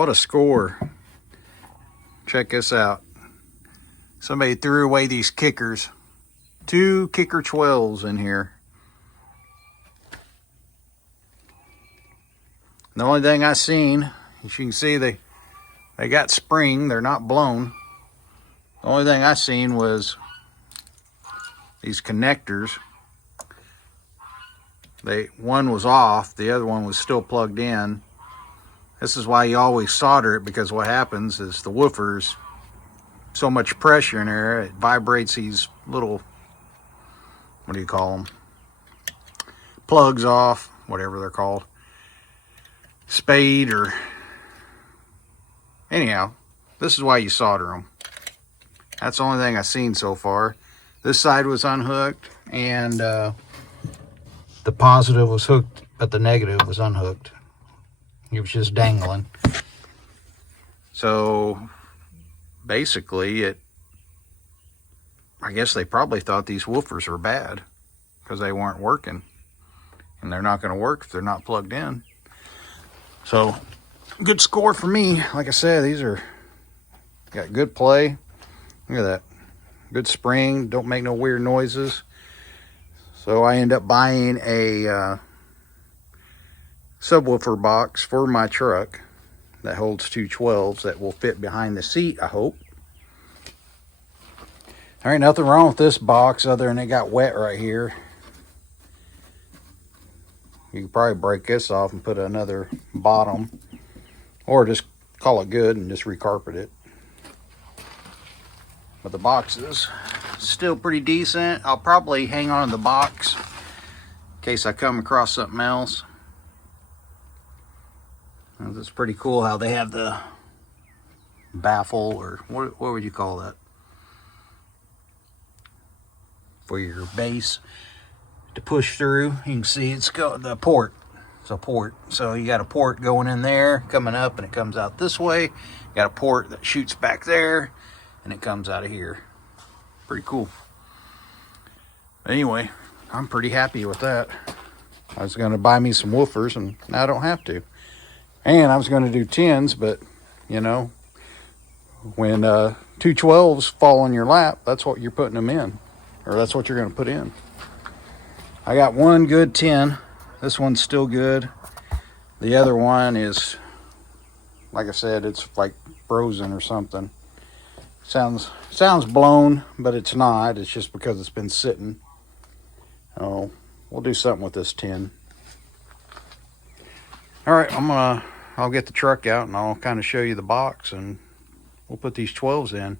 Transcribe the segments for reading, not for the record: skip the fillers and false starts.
What a score. Check this out. Somebody threw away these kickers. 2 kicker 12s in here. The only thing I seen, as you can see, they got spring. They're not blown. The only thing I seen was these connectors. One was off, the other one was still plugged in. This is why you always solder it, because what happens is the woofers, so much pressure in there, it vibrates these little, what do you call them? Plugs off, whatever they're called. Spade or, anyhow, this is why you solder them. That's the only thing I've seen so far. This side was unhooked, and the positive was hooked, but the negative was unhooked. It was just dangling. So basically, I guess they probably thought these woofers were bad because they weren't working, and they're not going to work if they're not plugged in. So good score for me. Like I said, these got good play. Look at that. Good spring. Don't make no weird noises. So I end up buying a subwoofer box for my truck that holds 2 12s that will fit behind the seat, I hope. There ain't nothing wrong with this box other than it got wet right here. You could probably break this off and put another bottom, or just call it good and just recarpet it. But the box is still pretty decent. I'll probably hang on to the box in case I come across something else. It's pretty cool how they have the baffle, or what would you call that? For your base to push through. You can see it's got the port. It's a port. So you got a port going in there, coming up, and it comes out this way. You got a port that shoots back there, and it comes out of here. Pretty cool. But anyway, I'm pretty happy with that. I was going to buy me some woofers, and now I don't have to. And I was going to do 10s, but, you know, when 2 12s fall on your lap, that's what you're putting them in. Or that's what you're going to put in. I got one good 10. This one's still good. The other one is, like I said, it's like frozen or something. Sounds blown, but it's not. It's just because it's been sitting. Oh, we'll do something with this 10. All right, I'll get the truck out and I'll kind of show you the box, and we'll put these 12s in.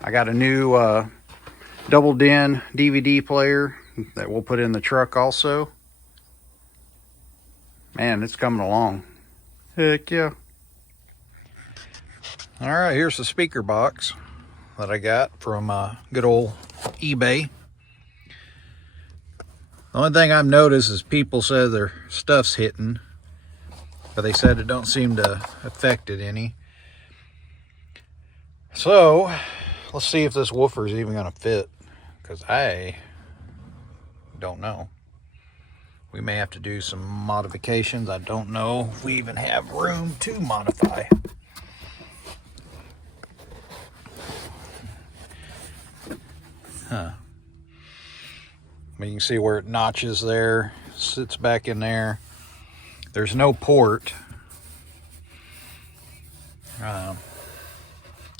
I got a new double din DVD player that we'll put in the truck also. Man, it's coming along. Heck yeah. All right, here's the speaker box that I got from good old eBay. The only thing I've noticed is people say their stuff's hitting, but they said it don't seem to affect it any. So let's see if this woofer is even going to fit, because I don't know. We may have to do some modifications. I don't know if we even have room to modify. Huh. I mean, you can see where it notches there, sits back in there. There's no port.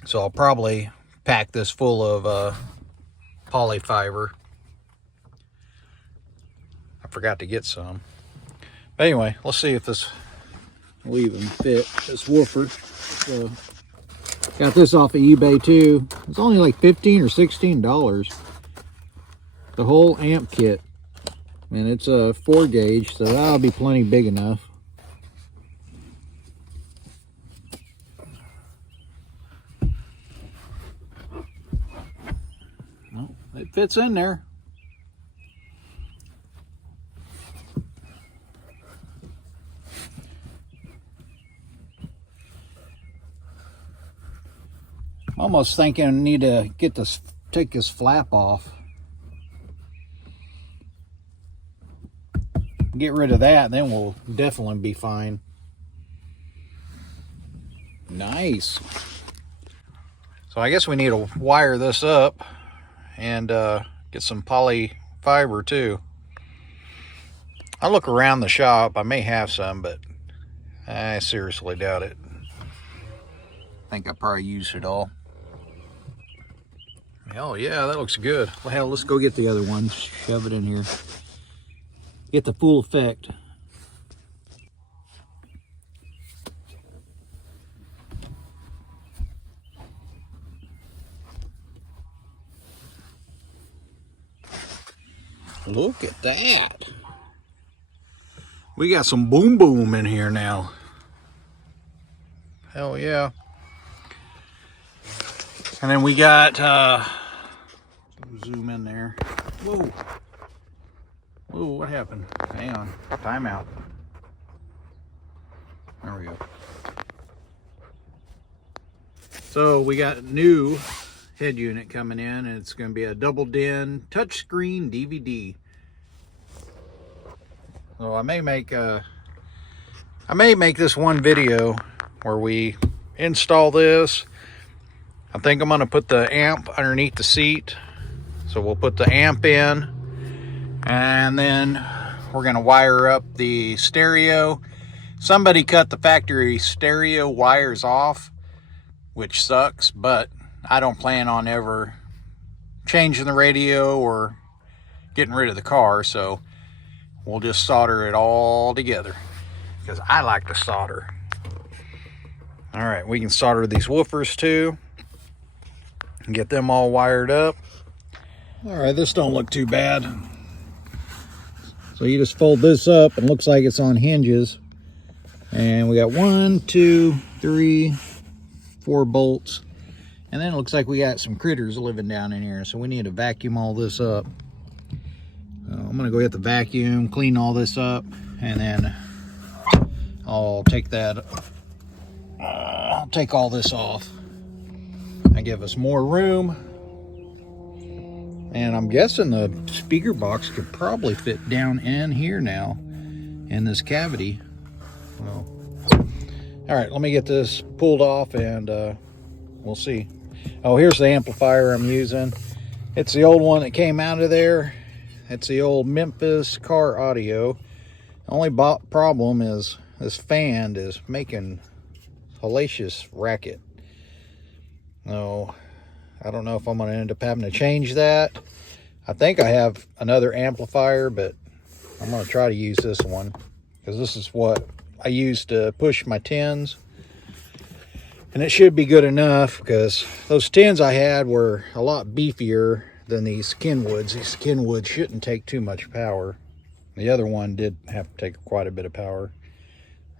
So I'll probably pack this full of poly fiber. I forgot to get some. But anyway, let's see if this will even fit, this woofer. So, got this off of eBay too. It's only like $15 or $16. The whole amp kit. And it's a 4 gauge, so that'll be plenty big enough. Well, it fits in there. I'm almost thinking I need to take this flap off. Get rid of that, then we'll definitely be fine. Nice. So I guess we need to wire this up and get some poly fiber too. I'll look around the shop. I may have some, but I seriously doubt it. I think I probably used it all. Hell yeah, that looks good. Well, hell, let's go get the other one. Shove it in here. Get the full effect. Look at that. We got some boom boom in here now. Hell yeah. And then we got, zoom in there. Whoa. Whoa, what happened? Hang on, timeout. There we go. So we got a new head unit coming in, and it's going to be a double din touchscreen DVD. So I may make this one video where we install this. I think I'm going to put the amp underneath the seat. So we'll put the amp in, and then we're going to wire up the stereo. Somebody cut the factory stereo wires off, which sucks, but I don't plan on ever changing the radio or getting rid of the car, so we'll just solder it all together because I like to solder. All right, we can solder these woofers too and get them all wired up. All right, this don't look too bad. So you just fold this up and it looks like it's on hinges. And we got 1, 2, 3, 4 bolts. And then it looks like we got some critters living down in here. So we need to vacuum all this up. I'm gonna go get the vacuum, clean all this up, and then I'll take that, I'll take all this off and give us more room. And I'm guessing the speaker box could probably fit down in here now in this cavity. Well, all right, let me get this pulled off and we'll see. Oh, here's the amplifier I'm using. It's the old one that came out of there. It's the old Memphis car audio. The only problem is this fan is making hellacious racket. No, I don't know if I'm going to end up having to change that. I think I have another amplifier, but I'm going to try to use this one because this is what I use to push my tins. And it should be good enough because those tins I had were a lot beefier than these Kenwoods. These Kenwoods shouldn't take too much power. The other one did have to take quite a bit of power.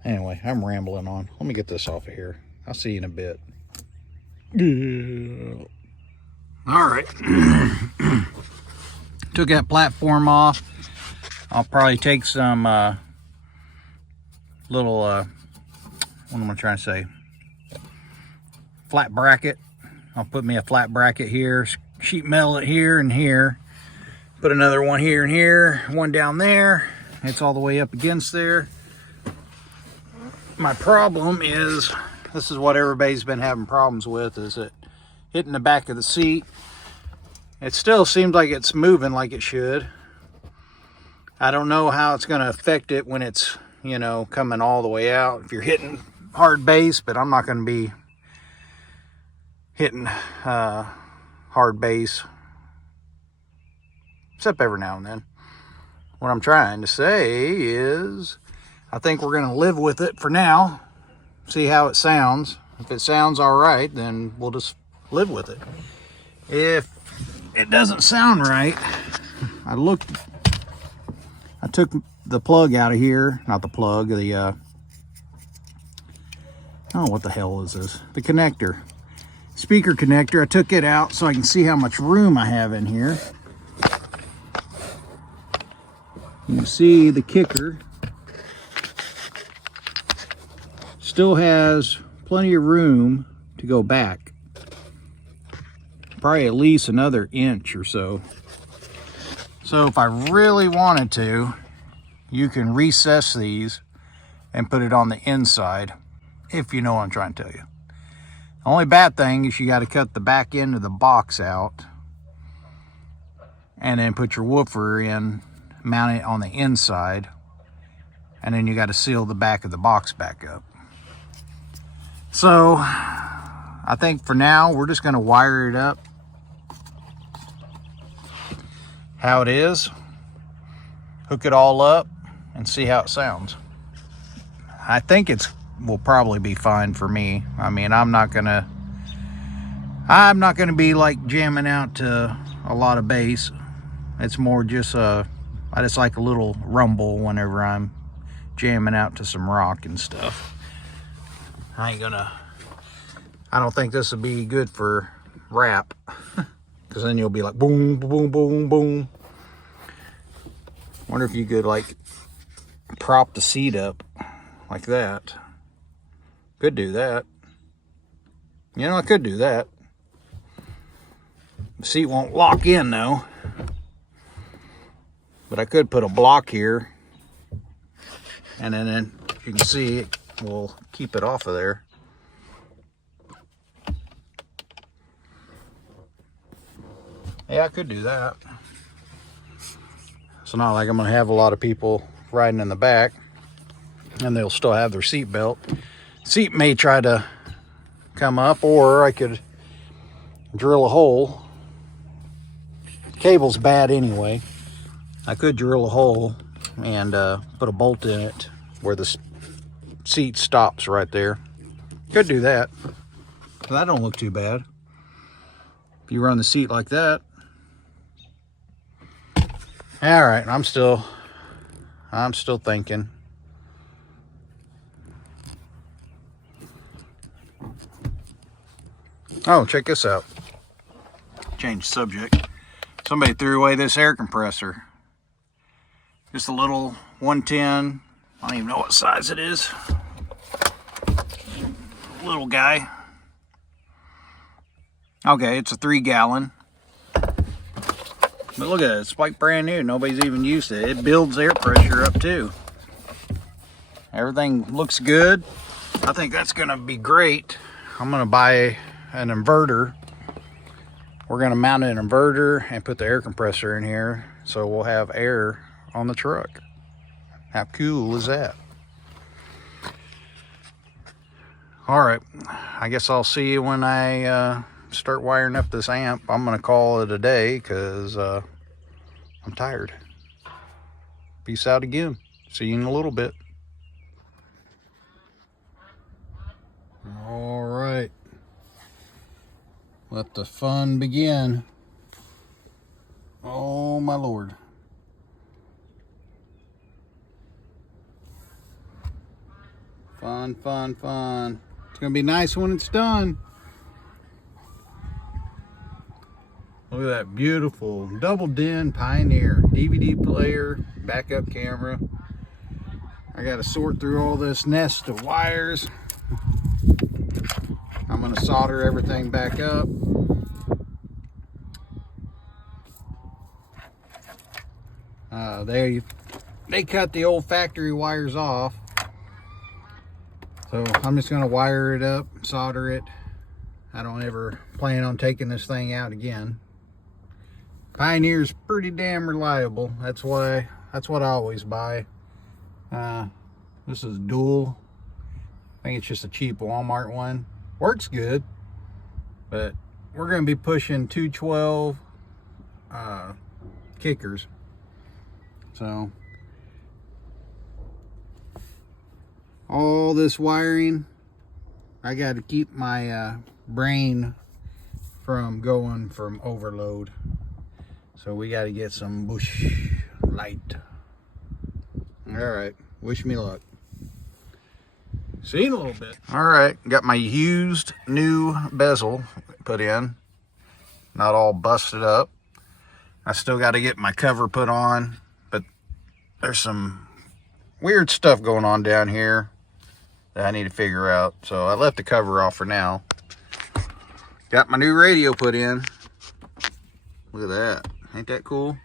Anyway, I'm rambling on. Let me get this off of here. I'll see you in a bit. All right. Took that platform off. I'll probably take some little, what am I trying to say? Flat bracket. I'll put me a flat bracket here, sheet metal it here and here. Put another one here and here, one down there. It's all the way up against there. My problem is, this is what everybody's been having problems with, is it hitting the back of the seat. It still seems like it's moving like it should. I don't know how it's going to affect it when it's, you know, coming all the way out. If you're hitting hard bass, but I'm not going to be hitting hard bass, except every now and then. What I'm trying to say is, I think we're going to live with it for now. See how it sounds. If it sounds all right, then we'll just live with it. If it doesn't sound right, I took the plug out of here, not the plug, the oh, what the hell is this? The connector, speaker connector. I took it out so I can see how much room I have in here. You can see the kicker still has plenty of room to go back. Probably at least another inch or so. So if I really wanted to, you can recess these and put it on the inside, if you know what I'm trying to tell you. Only bad thing is you got to cut the back end of the box out and then put your woofer in, mount it on the inside, and then you got to seal the back of the box back up. So I think for now we're just going to wire it up how it is, hook it all up, and see how it sounds. I think will probably be fine for me. I mean, I'm not gonna be like jamming out to a lot of bass. It's more just I just like a little rumble whenever I'm jamming out to some rock and stuff. I don't think this would be good for rap, because then you'll be like boom, boom, boom, boom. Wonder if you could like prop the seat up like that. Could do that. You know, I could do that. The seat won't lock in though. But I could put a block here, and then you can see it will keep it off of there. Yeah, I could do that. It's not like I'm gonna have a lot of people riding in the back and they'll still have their seat belt. Seat may try to come up, or I could drill a hole. Cable's bad anyway. I could drill a hole and put a bolt in it where the seat stops right there. Could do that. That don't look too bad. If you run the seat like that. All right, I'm still thinking. Oh, check this out. Change subject. Somebody threw away this air compressor. Just a little 110. I don't even know what size it is. Little guy. Okay, it's a 3-gallon. But look at it, it's like brand new. Nobody's even used it. It builds air pressure up too. Everything looks good. I think that's gonna be great. I'm gonna buy an inverter. We're gonna mount an inverter and put the air compressor in here, so we'll have air on the truck. How cool is that? All right, I guess I'll see you when I start wiring up this amp. I'm gonna call it a day because I'm tired. Peace out again. See you in a little bit. All right, let the fun begin. Oh my Lord. Fun, fun, fun. It's gonna be nice when it's done. Look at that beautiful double din Pioneer DVD player, backup camera. I gotta sort through all this nest of wires. I'm gonna solder everything back up. They cut the old factory wires off. So I'm just gonna wire it up, solder it. I don't ever plan on taking this thing out again. Pioneer's pretty damn reliable. That's what I always buy. This is dual. I think it's just a cheap Walmart one. Works good, but we're gonna be pushing 212 kickers. So all this wiring, I got to keep my brain from going from overload. So we got to get some bush light. All right, wish me luck. See you in a little bit. All right, got my used new bezel put in, not all busted up. I still got to get my cover put on, but there's some weird stuff going on down here that I need to figure out. So I left the cover off for now. Got my new radio put in. Look at that. Ain't that cool?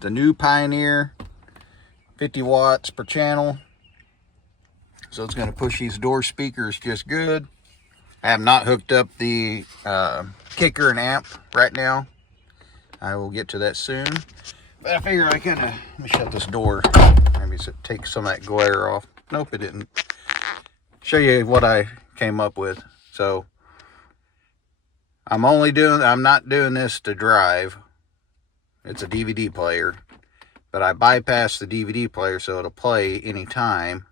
The new Pioneer, 50 watts per channel. so it's going to push these door speakers just good. I have not hooked up the kicker and amp right now. I will get to that soon. But I figure I kind of, let me shut this door. Maybe take some of that glare off. Nope, it didn't. Show you what I came up with. So I'm not doing this to drive. It's a DVD player. But I bypassed the DVD player so it'll play anytime.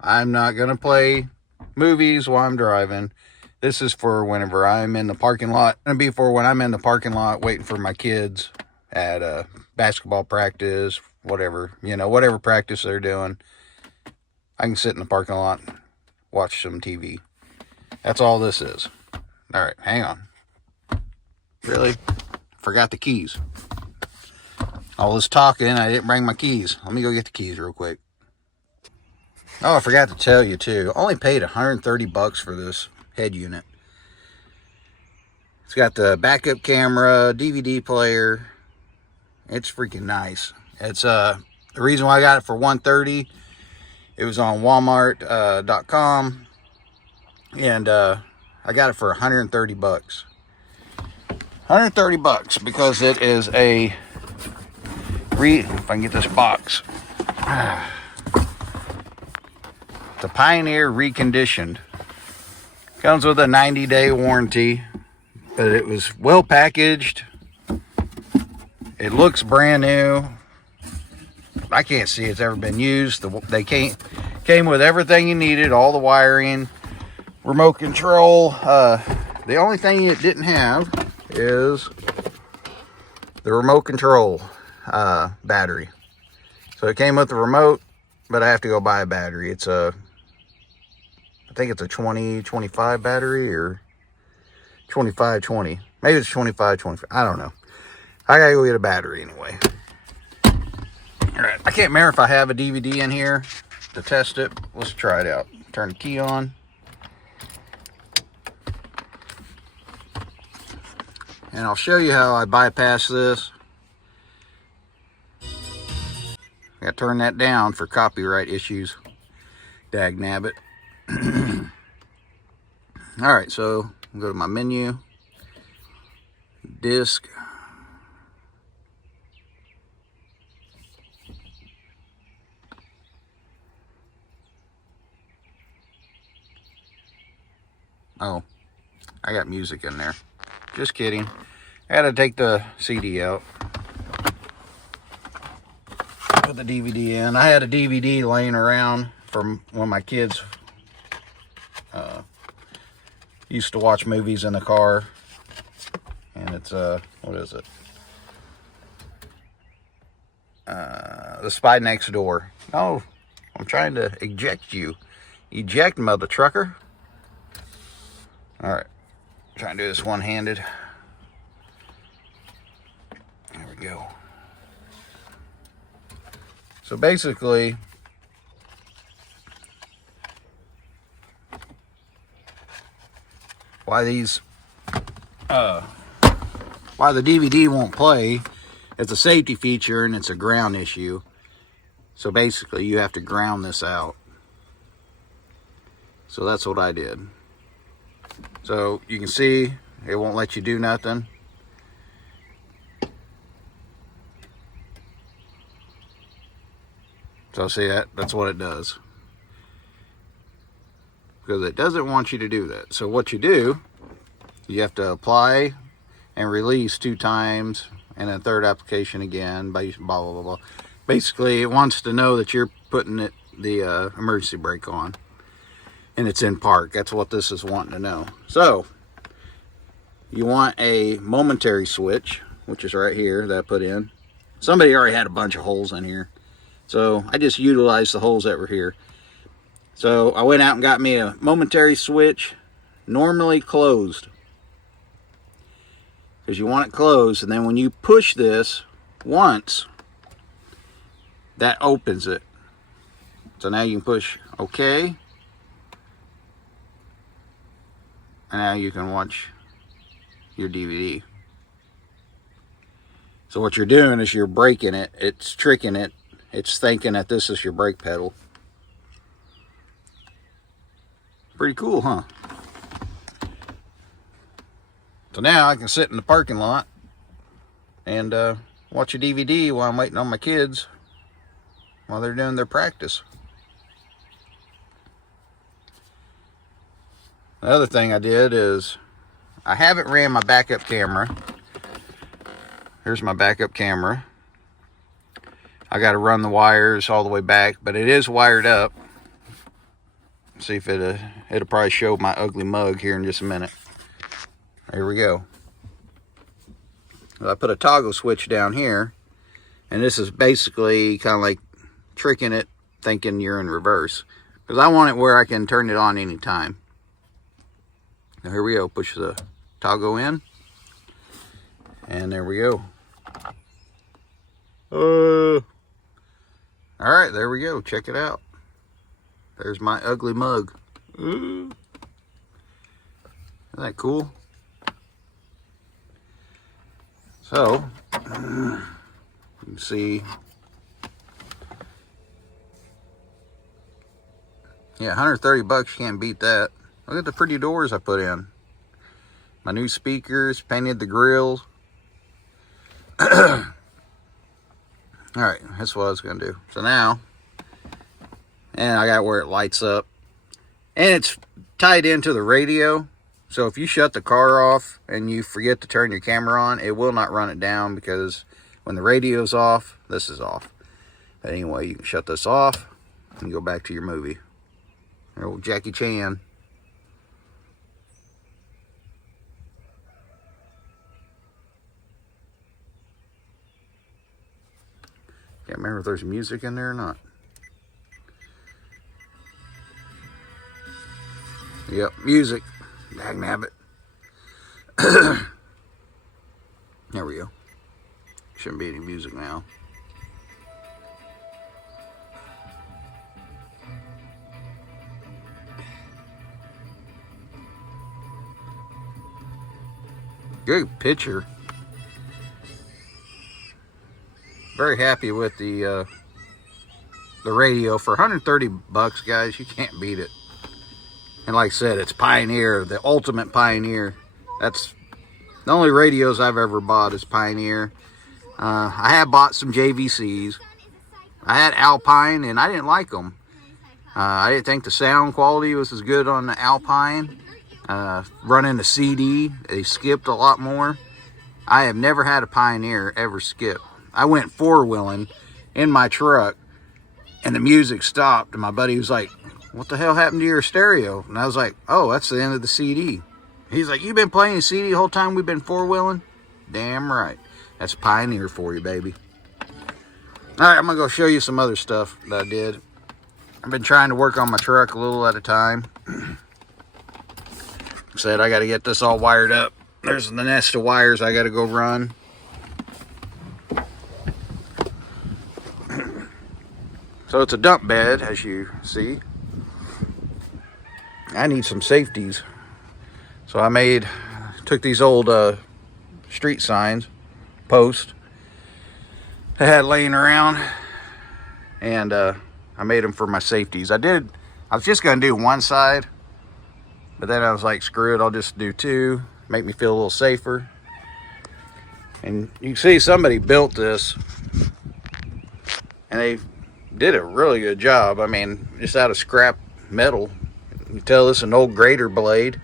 I'm not going to play movies while I'm driving. This is for whenever I'm in the parking lot. It's going to be for when I'm in the parking lot waiting for my kids at a basketball practice, whatever, whatever practice they're doing. I can sit in the parking lot, watch some TV. That's all this is. All right, hang on. Really? Forgot the keys. All this talking, I didn't bring my keys. Let me go get the keys real quick. Oh, I forgot to tell you too. I only paid $130 for this head unit. It's got the backup camera, DVD player. It's freaking nice. It's the reason why I got it for $130. It was on Walmart.com, and I got it for $130. $130 because it is a if I can get this box. It's a Pioneer reconditioned. Comes with a 90-day warranty, but it was well packaged. It looks brand new. I can't see it's ever been used. They came with everything you needed, all the wiring, remote control. The only thing it didn't have is the remote control battery. So it came with the remote, but I have to go buy a battery. It's I think it's a 2025 battery or 2520. Maybe it's 2525. I don't know. I gotta go get a battery anyway. All right, I can't remember if I have a DVD in here to test it. Let's try it out. Turn the key on. And I'll show you how I bypass this. I gotta turn that down for copyright issues. Dag nabbit. All right, so I'll go to my menu, disc. Oh, I got music in there. Just kidding. I had to take the CD out. Put the DVD in. I had a DVD laying around from when my kids used to watch movies in the car. And it's, what is it? The Spy Next Door. Oh, I'm trying to eject you. Eject, mother trucker. All right, trying to do this one-handed. There we go. So basically, why the DVD won't play, it's a safety feature and it's a ground issue. So basically, you have to ground this out. So that's what I did. So you can see it won't let you do nothing. So see that's what it does. Because it doesn't want you to do that. So what you do, you have to apply and release 2 times and a third application again, blah, blah, blah, blah. Basically, it wants to know that you're putting the emergency brake on. And it's in park. That's what this is wanting to know. So, you want a momentary switch, which is right here that I put in. Somebody already had a bunch of holes in here. So, I just utilized the holes that were here. So, I went out and got me a momentary switch, normally closed. Because you want it closed, and then when you push this once, that opens it. So now you can push OK. And now you can watch your DVD. So what you're doing is you're braking it. It's tricking it. It's thinking that this is your brake pedal. Pretty cool, huh? So now I can sit in the parking lot and watch a DVD while I'm waiting on my kids while they're doing their practice. The other thing I did is I haven't ran my backup camera. Here's my backup camera. I got to run the wires all the way back, but it is wired up. See if it'll probably show my ugly mug here in just a minute. Here we go. I put a toggle switch down here, and this is basically kind of like tricking it, thinking you're in reverse, because I want it where I can turn it on anytime. Now here we go. Push the toggle in, and there we go. All right, there we go. Check it out. There's my ugly mug. Isn't that cool? So, you can see, yeah, 130 bucks, you can't beat that. Look at the pretty doors I put in. My new speakers, painted the grills. All right, that's what I was gonna do. So now, and I got where it lights up, and it's tied into the radio. So if you shut the car off and you forget to turn your camera on, it will not run it down, because when the radio's off, this is off. But anyway, you can shut this off and go back to your movie. Old Jackie Chan. Can't remember if there's music in there or not. Yep, music. Dagnabbit. There we go. Shouldn't be any music now. Good picture. Very happy with the radio. For 130 bucks, guys, you can't beat it. And like I said, it's Pioneer, the ultimate Pioneer. That's the only radios I've ever bought is Pioneer. I have bought some JVCs. I had Alpine, and I didn't like them. I didn't think the sound quality was as good on the Alpine. Running the CD, they skipped a lot more. I have never had a Pioneer ever skip. I went four-wheeling in my truck, and the music stopped, and my buddy was like, "What the hell happened to your stereo?" And I was like, "Oh, that's the end of the CD." He's like, "You've been playing the CD the whole time we've been four-wheeling?" Damn right. That's Pioneer for you, baby. All right, I'm going to go show you some other stuff that I did. I've been trying to work on my truck a little at a time. Said I got to get this all wired up. There's the nest of wires I got to go run. So it's a dump bed, as you see. I need some safeties. So I took these old street signs, posts, I had laying around, and I made them for my safeties. I was just going to do one side, but then I was like, screw it, I'll just do two, make me feel a little safer. And you can see somebody built this, and they did a really good job. I mean, just out of scrap metal. You can tell this is an old grater blade.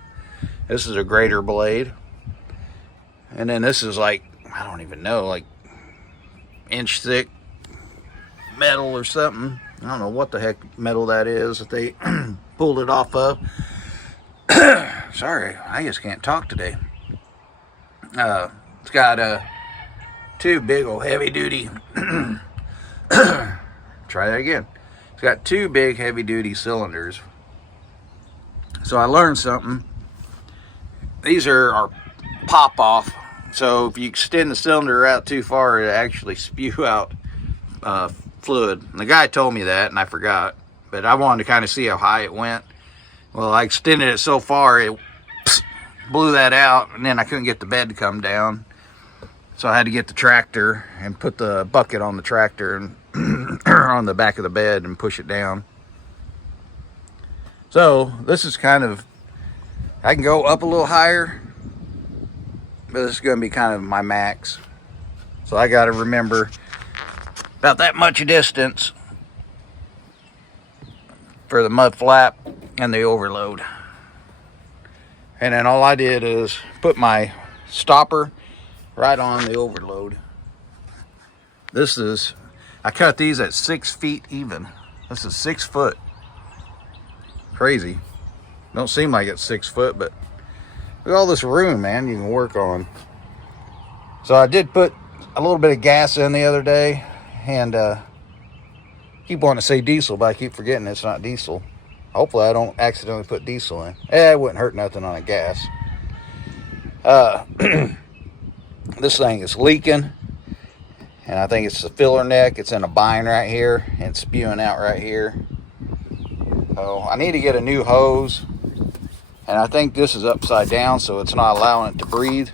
This is a grater blade. And then this is like, I don't even know, like inch thick metal or something. I don't know what the heck metal that is that they pulled it off of. Sorry, I just can't talk today. It's got two big old heavy duty. Try that again. It's got two big heavy duty cylinders. So I learned something. These are pop off. So if you extend the cylinder out too far, it actually spew out fluid. And the guy told me that, and I forgot. But I wanted to kind of see how high it went. Well, I extended it so far, it blew that out, and then I couldn't get the bed to come down. So I had to get the tractor and put the bucket on the tractor and on the back of the bed and push it down. So this is kind of, I can go up a little higher, but this is going to be kind of my max. So I got to remember about that much distance for the mud flap and the overload. And then all I did is put my stopper right on the overload. This is, I cut these at 6 feet even. This is 6 foot. Crazy. Don't seem like it's 6 foot, but look at all this room, man, you can work on. So I did put a little bit of gas in the other day, and keep wanting to say diesel, but I keep forgetting it's not diesel. Hopefully I don't accidentally put diesel in. It wouldn't hurt nothing on a gas. This thing is leaking, and I think it's the filler neck. It's in a bind right here and spewing out right here. So I need to get a new hose, and I think this is upside down, so it's not allowing it to breathe.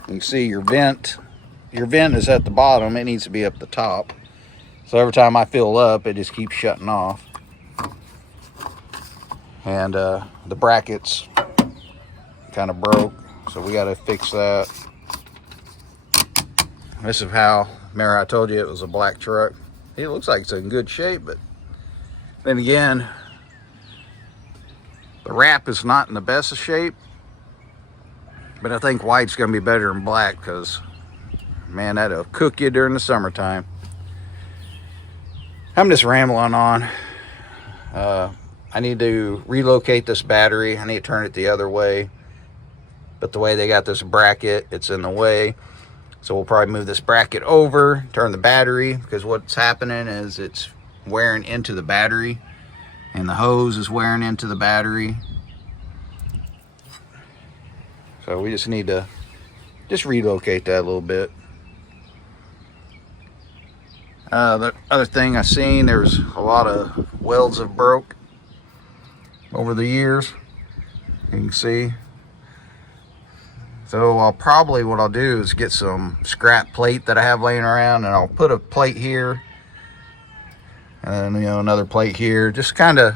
You can see your vent is at the bottom. It needs to be up the top. So every time I fill up, it just keeps shutting off. And the brackets kind of broke, so we got to fix that. This is how, remember I told you it was a black truck. It looks like it's in good shape, but then again, the wrap is not in the best of shape. But I think white's going to be better than black, because, man, that'll cook you during the summertime. I'm just rambling on. I need to relocate this battery. I need to turn it the other way. But the way they got this bracket, it's in the way. So we'll probably move this bracket over, turn the battery, because what's happening is it's wearing into the battery, and the hose is wearing into the battery. So we just need to just relocate that a little bit. The other thing I seen, there's a lot of welds have broke over the years. You can see. So what I'll do is get some scrap plate that I have laying around, and I'll put a plate here, and then, another plate here. Just kind of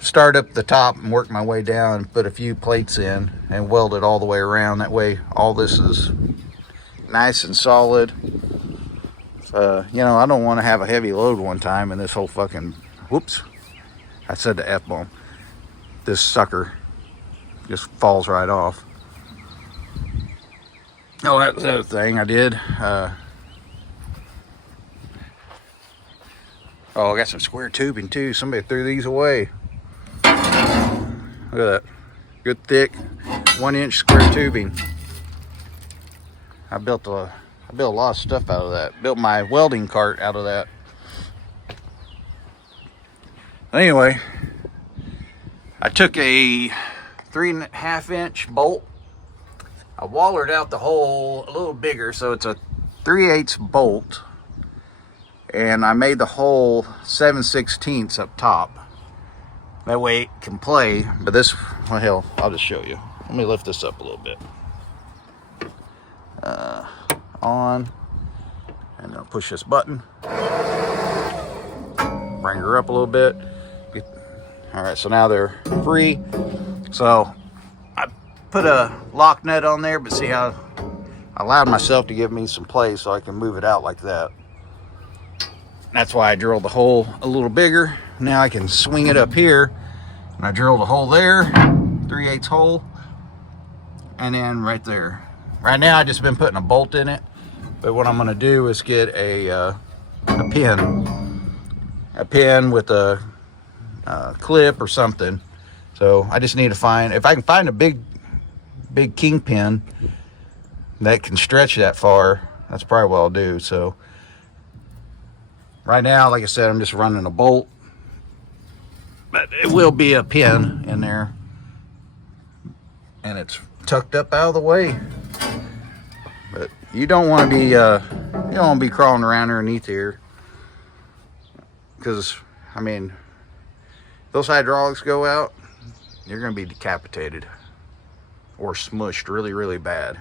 start up the top and work my way down and put a few plates in and weld it all the way around. That way all this is nice and solid. I don't want to have a heavy load one time and this whole fucking, whoops, I said the F-bomb. This sucker just falls right off. Oh, that was the other thing I did. I got some square tubing too. Somebody threw these away. Look at that. Good thick 1-inch square tubing. I built a lot of stuff out of that. Built my welding cart out of that. Anyway, I took a 3.5-inch bolt. I wallered out the hole a little bigger, so it's a 3/8 bolt. And I made the hole 7/16 up top. That way it can play. But this, well, hell, I'll just show you. Let me lift this up a little bit. On. And I'll push this button. Bring her up a little bit. All right, so now they're free. So I put a lock nut on there, but see how I allowed myself to give me some play so I can move it out like that. That's why I drilled the hole a little bigger. Now I can swing it up here, and I drilled a hole there, 3/8 hole, and then right there. Right now I just been putting a bolt in it, but what I'm going to do is get a pin with a clip or something. So I just need to find, if I can find a big kingpin that can stretch that far, that's probably what I'll do. So right now, like I said, I'm just running a bolt, but it will be a pin in there, and it's tucked up out of the way. But you don't want to be crawling around underneath here, because I mean, those hydraulics go out, you're going to be decapitated or smushed really, really bad.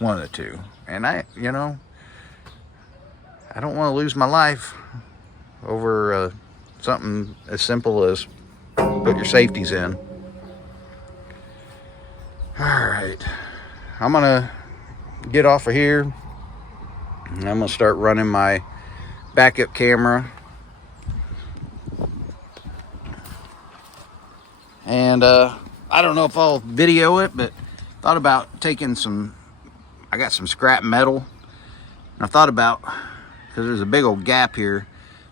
One of the two. And I don't want to lose my life over Something as simple as put your safeties in. Alright, I'm gonna get off of here. And I'm gonna start running my backup camera. And I don't know if I'll video it, but thought about taking some, I got some scrap metal. And I thought about, because there's a big old gap here,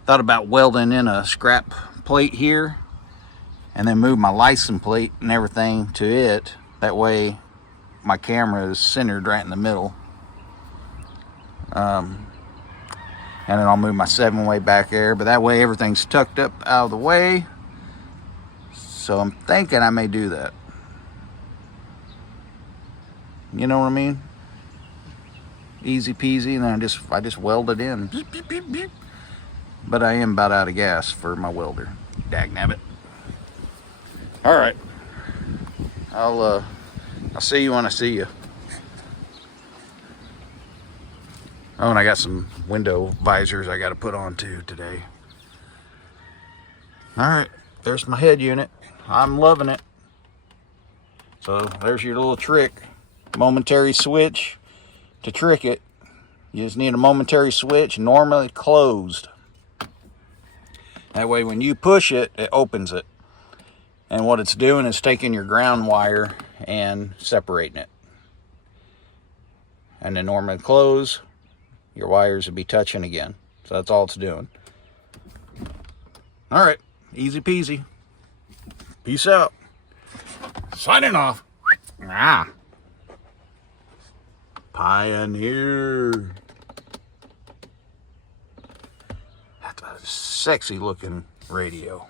thought about welding in a scrap plate here and then move my license plate and everything to it. That way my camera is centered right in the middle. And then I'll move my 7-way back there, but that way everything's tucked up out of the way. So I'm thinking I may do that. You know what I mean? Easy peasy, and then I just weld it in. But I am about out of gas for my welder. Dagnabbit. All right. I'll see you when I see you. Oh, and I got some window visors I got to put on too today. All right, there's my head unit. I'm loving it. So there's your little trick. Momentary switch to trick it. You just need a momentary switch, normally closed. That way when you push it, it opens it. And what it's doing is taking your ground wire and separating it. And then normally close, your wires will be touching again. So that's all it's doing. All right, easy peasy. Peace out. Signing off. Pioneer. That's a sexy looking radio.